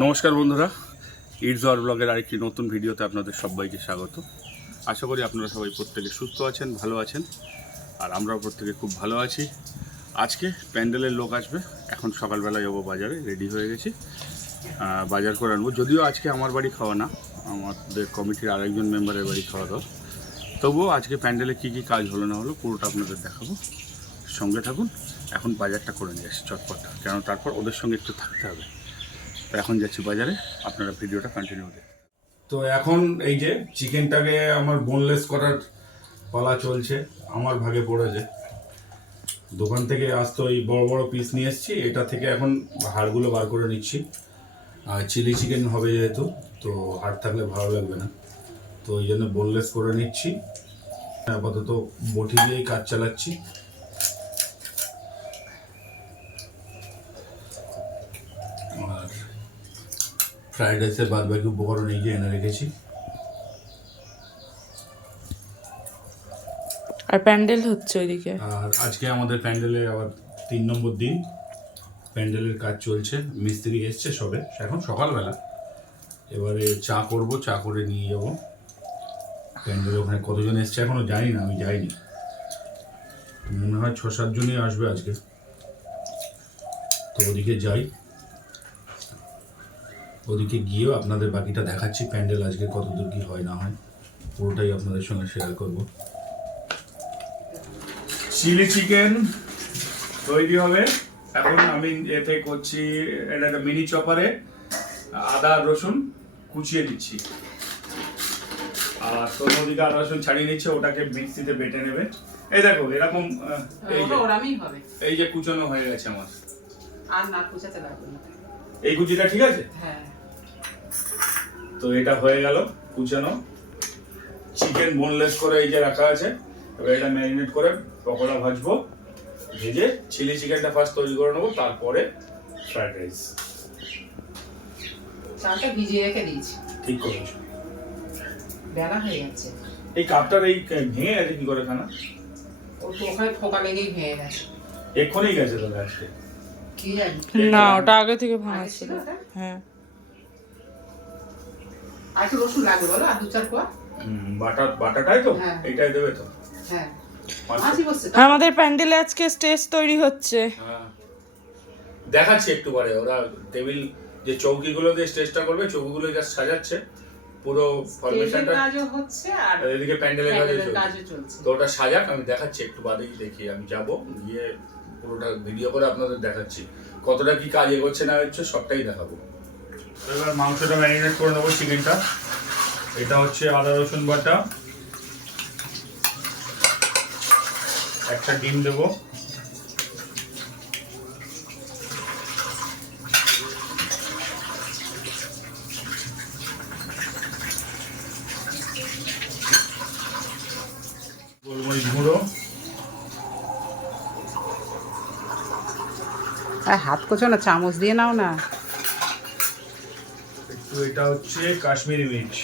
নমস্কার বন্ধুরা ইটজর ব্লগের আরেকটি নতুন ভিডিওতে আপনাদের সবাইকে স্বাগত। আশা করি আপনারা সবাই প্রত্যেকে সুস্থ আছেন, ভালো আছেন, আর আমরাও প্রত্যেকে খুব ভালো আছি। আজকে প্যান্ডেলের লোক আসবে, এখন সকালবেলা যাব বাজারে, রেডি হয়ে গেছি। বাজার করে আনব। যদিও আজকে আমার বাড়ি খাওয়া না, আমাদের কমিটির আরেকজন মেম্বারের বাড়ি খাওয়া দাওয়া। তবুও আজকে প্যান্ডেলে কী কী কাজ হলো না হলো পুরোটা আপনাদের দেখাবো। সঙ্গে থাকুন, এখন বাজারটা করে নিয়ে আসি চটপট কেন তারপর ওদের সঙ্গে একটু থাকতে হবে। তো এখন যাচ্ছি বাজারে, আপনারা ভিডিওটা কন্টিনিউ তো এখন এই যে চিকেনটাকে আমার বোনলেস করার পালা চলছে, আমার ভাগে পড়েছে। দোকান থেকে আসতো এই বড় বড় পিস নিয়ে এসেছি, এটা থেকে এখন হাড়গুলো বার করে নিচ্ছি। আর চিলি চিকেন হবে যেহেতু, তো হাড় থাকলে ভালো লাগবে না। তো ওই জন্য বোনলেস করে নিচ্ছি। আপাতত বটি দিয়েই কাজ চালাচ্ছি। ফ্রাইড রাইসের বাদ বাকি উপকরণ এই যে এনে রেখেছি। আর প্যান্ডেল হচ্ছে ওইদিকে? আর আজকে আমাদের প্যান্ডেলে আবার তিন নম্বর দিন। প্যান্ডেলের কাজ চলছে মিস্ত্রি এসছে সবে এখন সকালবেলা। এবারে চা করব চা করে নিয়ে যাব। প্যান্ডেলে ওখানে কতজন এসছে এখনও জানি না আমি যাইনি। মনে হয় ছ সাতজনই আসবে আজকে। তো ওদিকে যাই। ওদিকে গিয়েও আপনাদের বাকিটা দেখাচ্ছি। প্যান্ডেল আজকে কতদূর কি হয় না হয় পুরোটাই আপনাদের সঙ্গে শেয়ার করব। চিলি চিকেন তৈরি হবে। এখন আমি এতে করছি এটা একটা মিনি চপারে আদা রসুন কুচিয়ে দিচ্ছি আর তোর ওদিকে আদা রসুন ছাড়িয়ে নিচ্ছে ওটাকে মিক্সিতে বেটে নেবে। এই দেখো এরকম এই যে এই যে কুচনো হয়ে গেছে আমার। আর না কুচাতে লাগবে না। এই কুচিটা ঠিক আছে? হ্যাঁ। তো এটা হয়ে গেল কুচানো। চিকেন বোনলেস করে এই যে রাখা আছে এবার এটা ম্যারিনেট করে পকোড়া ভাজবো ভেজে চিলি চিকেনটা ফার্স্ট তৈরি করে নেব তারপরে ফ্রাইড রাইস চালটা ভিজিয়ে রেখে দিয়েছি। ঠিক করেছ। বেলা হয়ে যাচ্ছে। এই কাপটার এই ভেঙে গেছে কি করে খানা? ও তো ওখানে ফোকা লেগেই ভেঙে গেছে। এক্ষুনি গেছে তাহলে আজকে। কি জানি? না ওটা আগে থেকে ভাঙা ছিল হ্যাঁ। আর একটু রসুন লাগবে বলো আর দু চার কোয়া। বাটা বাটাটাই তো হ্যাঁ। এইটাই দেবে তো। হ্যাঁ। তো? আমাদের প্যান্ডেলে আজকে স্টেজ তৈরি হচ্ছে। হ্যাঁ। দেখাচ্ছি একটু পরে ওরা টেবিল যে চৌকিগুলো দিয়ে স্টেজটা করবে চৌকিগুলো জাস্ট সাজাচ্ছে। পুরো ফরমেশনটা হচ্ছে আর এদিকে প্যান্ডেলের কাজে চলছে। কাজও চলছে। তো ওটা সাজাক আমি দেখাচ্ছি একটু বাদেই দেখি আমি যাব গিয়ে পুরোটা ভিডিও করে আপনাদের দেখাচ্ছি। কতটা কি কাজ এগোচ্ছে না হচ্ছে সবটাই দেখাবো। এবার মাংসটা ম্যারিনেট করে নেব চিকেনটা। এটা হচ্ছে আদা, রসুন বাটা। একটা ডিম দেবো। গোলমরিচ গুঁড়ো। হাত কোচো না, চামচ দিয়ে নাও না। এটা হচ্ছে কাশ্মীরি মির্চ।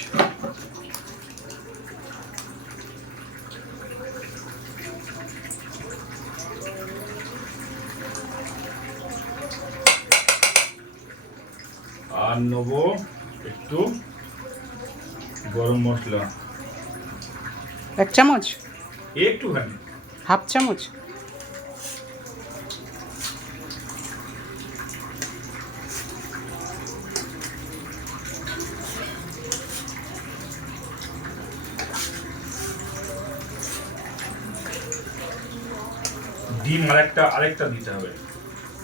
আর নেব একটু গরম মশলা। এক চামচ? একটুখানি। হাফ চামচ? ডিম আরেকটা আরেকটা দিতে হবে।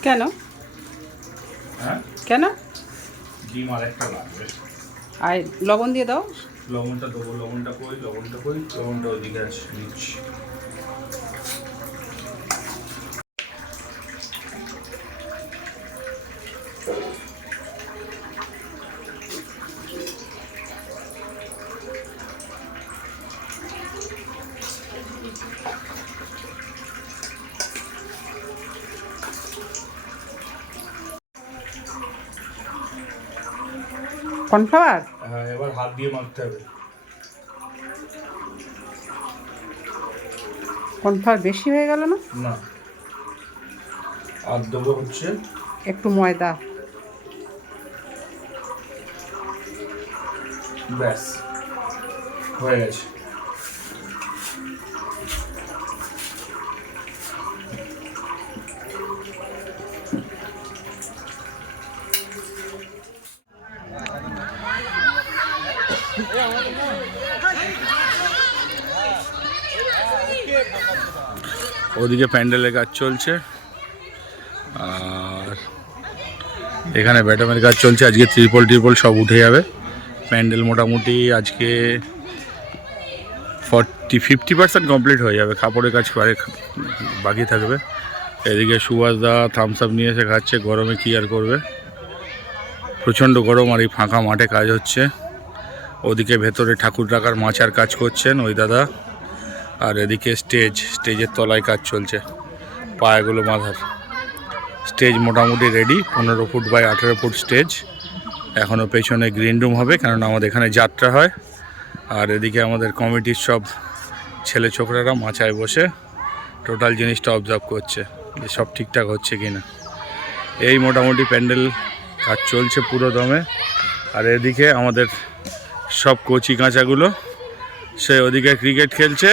কেন? হ্যাঁ? কেন? ডিম আরেকটা লাগবে। আর লবণ দিয়ে দাও। লবণটা দেবো লবণটা কই লবণটা কই? লবণটা ওইদিকে আছে নিচ্ছি কর্নফ্লাওয়ার? হ্যাঁ, এবার হাত দিয়ে মাখতে হবে। কর্নফ্লাওয়ার বেশি হয়ে গেল না? না। আর দেবো হচ্ছে একটু ময়দা। ব্যাস হয়ে গেছে। ওদিকে প্যান্ডেলের কাজ চলছে। আর এখানে ব্যাটামের কাজ চলছে। আজকে ত্রিপল ট্রিপল সব উঠে যাবে। প্যান্ডেল মোটামুটি আজকে ফর্টি ফিফটি পার্সেন্ট কমপ্লিট হয়ে যাবে। কাপড়ের কাজ বাকি থাকবে। এদিকে সুভাষ দা থামস আপ নিয়ে এসে খাচ্ছে। গরমে কী আর করবে? প্রচণ্ড গরম আর এই ফাঁকা মাঠে কাজ হচ্ছে। ওদিকে ভেতরে ঠাকুর রাখার মাচার কাজ করছেন ওই দাদা। আর এদিকে স্টেজ, স্টেজের তলায় কাজ চলছে, পায়াগুলো বাঁধার স্টেজ মোটামুটি রেডি পনেরো ফুট বাই আঠেরো ফুট স্টেজ। এখনও পেছনে গ্রিন রুম হবে, কেননা আমাদের এখানে যাত্রা হয়। আর এদিকে আমাদের কমিটির সব ছেলে ছোকরারা মাচায় বসে টোটাল জিনিসটা অবজার্ভ করছে, যে সব ঠিকঠাক হচ্ছে কি না এই মোটামুটি প্যান্ডেল কাজ চলছে পুরো দমে। আর এদিকে আমাদের সব কচি কাঁচাগুলো, সে ওদিকে ক্রিকেট খেলছে।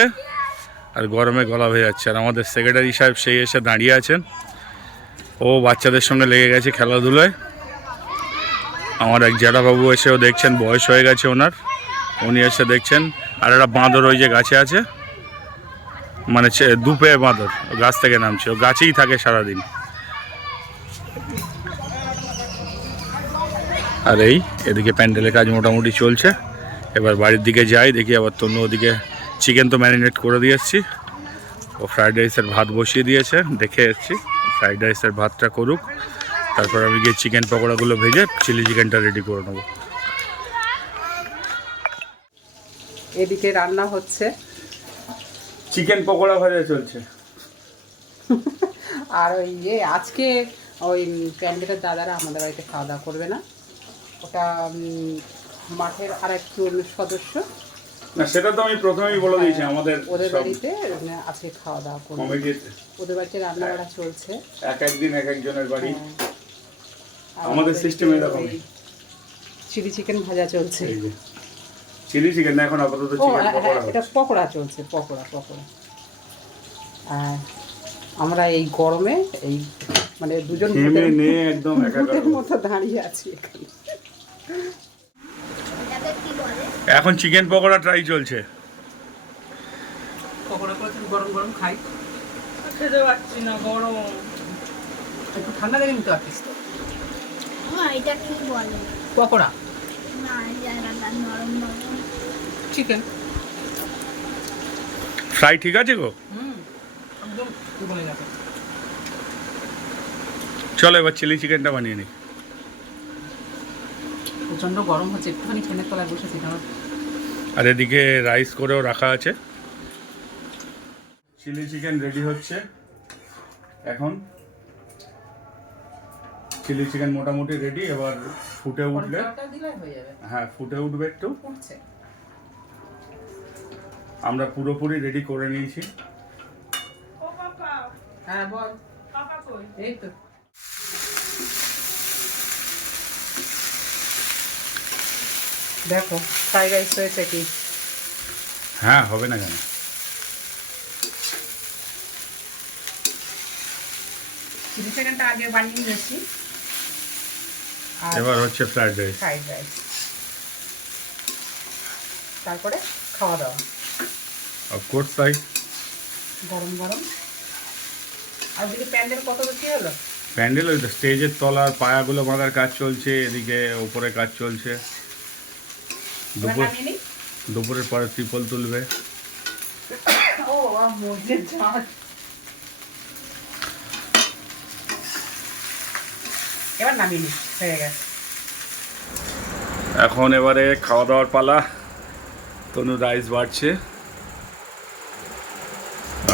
আর গরমে গলা হয়ে যাচ্ছে। আর আমাদের সেক্রেটারি সাহেব সেই এসে দাঁড়িয়ে আছেন। ও বাচ্চাদের সঙ্গে লেগে গেছে খেলাধুলায়। আমার এক জ্যাঠাবাবু এসেও দেখছেন, বয়স হয়ে গেছে ওনার। উনি এসে দেখছেন, আর একটা বাঁদর ওই যে গাছে আছে মানে দুপে বাঁদর গাছ থেকে নামছে। ও গাছেই থাকে সারাদিন। আর এই, এদিকে প্যান্ডেলের কাজ মোটামুটি চলছে। এবার বাড়ির দিকে যাই, দেখি আবার তন্য ওদিকে চিকেন তো ম্যারিনেট করে দিয়ে এসেছি। ও ফ্রাইড রাইসের ভাত বসিয়ে দিয়েছে দেখে এসেছি। ফ্রাইড রাইসের ভাতটা করুক। তারপর আমি গিয়ে চিকেন পকোড়াগুলো ভেজে চিলি চিকেনটা রেডি করে নেব। এদিকে রান্না হচ্ছে। চিকেন পকোড়া ভাজা চলছে। আর ওই ইয়ে আজকে ওই প্যান্ডেলের দাদারা আমাদের বাড়িতে খাওয়া দাওয়া করবে না। ওটা মাঠের আর একটু সদস্য। না সেটা তো আমি প্রথমেই বলে দিয়েছি আমাদের ওদের বাড়িতে উম, আজকে খাওয়া দাওয়া করবে। ওদের বাড়িতে রান্না বাড়া চলছে। এক একদিন এক একজনের বাড়ি। আমাদের ওদের system এরকমই। ওই চিলি চিকেন ভাজা চলছে। চিলি চিকেন এখন আপাতত চিকেন হ্যাঁ, পকোড়া হ্যাঁ, এটা পকোড়া চলছে পকোড়া পকোড়া। আর আমরা এই গরমে এই মানে দুজন ঘেমে ভূতের- নিয়ে একদম একাকার ভূতের মতো দাঁড়িয়ে আছি এখানে। এখন চিকেন পকোড়া ট্রাই চলছে। পকোড়া গরম গরম খাই। খেতে পারছি না গরম। একটু ঠান্ডা লেগে নিতে পারতিস তো। এটা কি বলে? পকোড়া। না এই জায়গাটা নরম নরম। চিকেন ফ্রাই ঠিক আছে গো? চলো এবার চিলি চিকেনটা বানিয়ে নিই প্রচণ্ড গরম হচ্ছে একটুখানি ফ্যানের তলায় বসেছি কারণ আর এদিকে রাইস করেও রাখা আছে। চিলি চিকেন রেডি হচ্ছে। এখন চিলি চিকেন মোটামুটি রেডি এবার ফুটে উঠলে হয়ে হ্যাঁ ফুটে উঠবে একটু। আমরা পুরোপুরি রেডি করে নিয়েছি। হ্যাঁ বল। এই তো। দেখো ফ্রাইড রাইস হয়েছে কি? হ্যাঁ হবে না কেন? চিলি চিকেনটা আগে বানিয়ে নিয়েছি। আর এবার হচ্ছে ফ্রাইড রাইস ফ্রাইড রাইস তারপরে খাওয়া দাওয়া। অফকোর্স তাই। গরম গরম। আর ওদিকে প্যান্ডেল কত বেশি হলো? প্যান্ডেল ওই স্টেজের তলার পায়াগুলো বাঁধার কাজ চলছে এদিকে উপরে কাজ চলছে। দুপুর দুপুরের পরে ত্রিপল তুলবে। ও আর ঝাঁজ এবার নামিয়ে হয়ে গেছে। এখন এবারে খাওয়া দাওয়ার পালা। তনু রাইস বাড়ছে।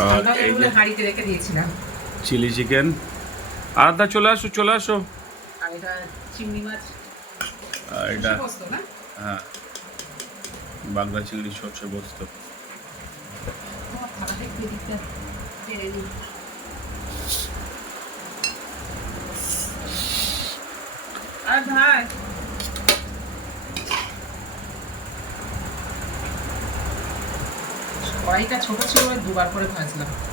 আর এই যে হাঁড়িতে রেখে দিয়েছিলাম। Chilli chicken. আর দা চলে আসো চলে আসো। আর এটা চিংড়ি মাছ। আর এটা হ্যাঁ। বাগদা চিংড়ি সর্ষে বস্তু আর ভাই ছোট ছিল দুবার করে খাইছিলাম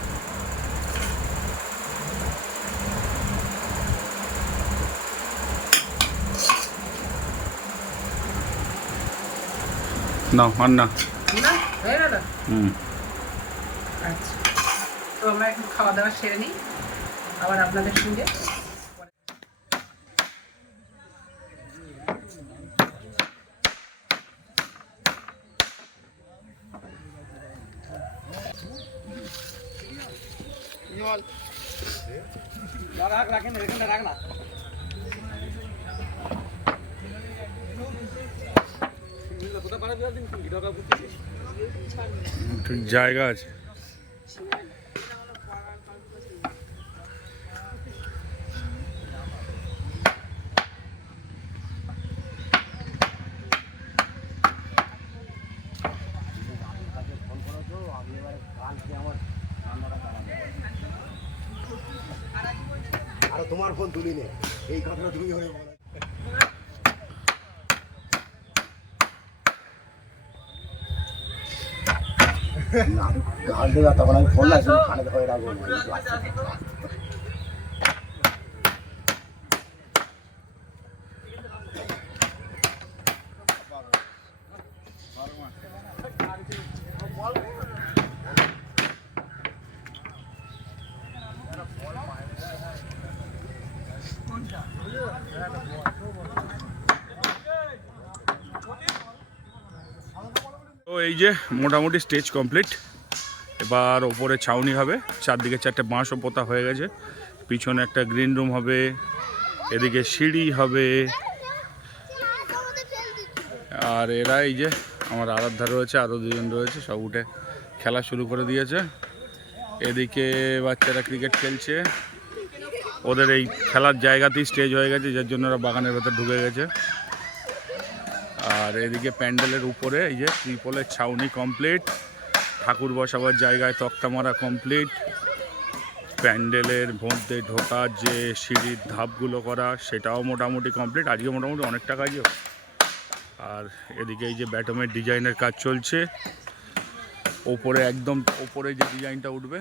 না আর না। না? হুম। আচ্ছা। তো আমরা একটু খাওয়া দাওয়া সেরে নিই। আবার আপনাদের সঙ্গে। একটু জায়গা আছে। আর তোমার ফোন তুলি নে এই কথাটা তুমি হয়ে গাল দেবে তখন আমি ফোন লাগছে কানে ধরে রাখব এই যে মোটামুটি স্টেজ কমপ্লিট। এবার ওপরে ছাউনি হবে, চারদিকে চারটে বাঁশও পোতা হয়ে গেছে। পিছনে একটা গ্রিন রুম হবে, এদিকে সিঁড়ি হবে। আর এরা এই যে আমার আরাধ্যা রয়েছে আরও দুজন রয়েছে, সব উঠে খেলা শুরু করে দিয়েছে। এদিকে বাচ্চারা ক্রিকেট খেলছে। ওদের এই খেলার জায়গাতেই স্টেজ হয়ে গেছে, যার জন্য ওরা বাগানের ভেতর ঢুকে গেছে। আর এদিকে প্যান্ডেলের উপরে, এই যে ত্রিপলের ছাউনি কমপ্লিট ঠাকুর বসাবার জায়গায় তক্তা মারা কমপ্লিট প্যান্ডেলের মধ্যে ঢোকার যে সিঁড়ির ধাপগুলো করা, সেটাও মোটামুটি কমপ্লিট আজকে মোটামুটি অনেকটা কাজও আর এদিকে এই যে ব্যাটমের ডিজাইনের কাজ চলছে। ওপরে একদম ওপরে যে ডিজাইনটা উঠবে,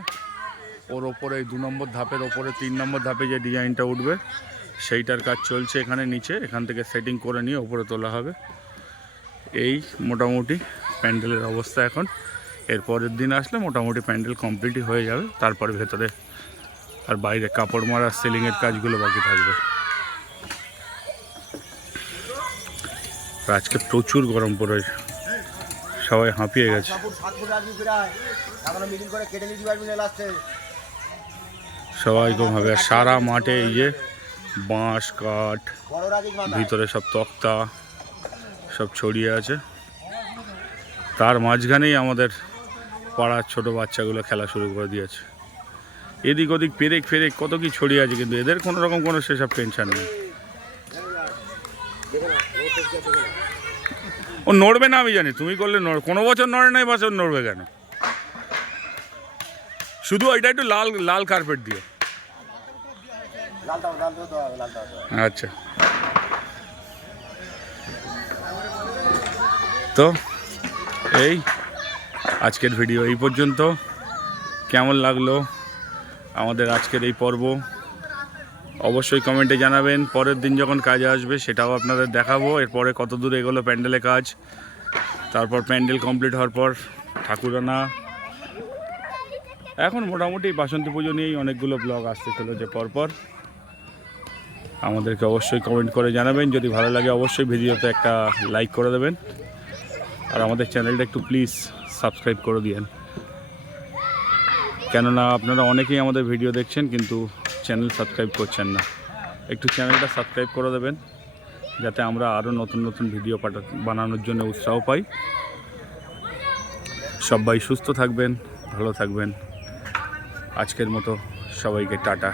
ওর ওপরে দু নম্বর ধাপের ওপরে তিন নম্বর ধাপে যে ডিজাইনটা উঠবে, সেইটার কাজ চলছে এখানে নিচে। এখান থেকে সেটিং করে নিয়ে ওপরে তোলা হবে। এই মোটামুটি প্যান্ডেলের অবস্থা এখন। এর পরের দিন আসলে মোটামুটি প্যান্ডেল কমপ্লিটই হয়ে যাবে। তারপর ভেতরে আর বাইরে কাপড় মারা সিলিংয়ের কাজগুলো বাকি থাকবে। আজকে প্রচুর গরম পড়ে। সবাই হাঁপিয়ে গেছে। সবাই কমভাবে আর সারা মাঠে এই যে বাঁশ কাঠ ভিতরে সব তক্তা। সব ছড়িয়ে আছে। তার মাঝখানেই আমাদের পাড়ার ছোট বাচ্চাগুলো খেলা শুরু করে দিয়েছে। এদিক ওদিক, পেরেক ফেরেক কত কি ছড়িয়ে আছে, কিন্তু এদের কোনো রকম কোনো সেসব টেনশন নেই। ও নড়বে না আমি জানি, তুমি করলে নড়, কোনো বছর নড়ে নাই, বছর নড়বে কেন? শুধু ওইটা একটু লাল লাল কার্পেট দিয়ে। আচ্ছা। তো, এই আজকের ভিডিও এই পর্যন্ত। কেমন লাগল আমাদের আজকের এই পর্ব? অবশ্যই কমেন্টে জানাবেন। পরের দিন যখন কাজে আসবে সেটাও আপনাদের দেখাবো। এরপরে কত দূর এগোলো প্যান্ডেলে কাজ। তারপর প্যান্ডেল কমপ্লিট হওয়ার পর ঠাকুরানা। এখন মোটামুটি বাসন্তী পুজো নিয়েই অনেকগুলো ব্লগ আসতে চলেছে পরপর। আমাদেরকে অবশ্যই কমেন্ট করে জানাবেন। যদি ভালো লাগে অবশ্যই ভিডিওতে একটা লাইক করে দেবেন। আর আমাদের চ্যানেলটা একটু প্লিজ সাবস্ক্রাইব করে দিয়েন। কেননা আপনারা অনেকেই আমাদের ভিডিও দেখছেন, কিন্তু চ্যানেল সাবস্ক্রাইব করছেন না। একটু চ্যানেলটা সাবস্ক্রাইব করে দেবেন, যাতে আমরা আরও নতুন নতুন ভিডিও পাঠা বানানোর জন্য উৎসাহ পাই। সবাই সুস্থ থাকবেন, ভালো থাকবেন। আজকের মতো সবাইকে টাটা।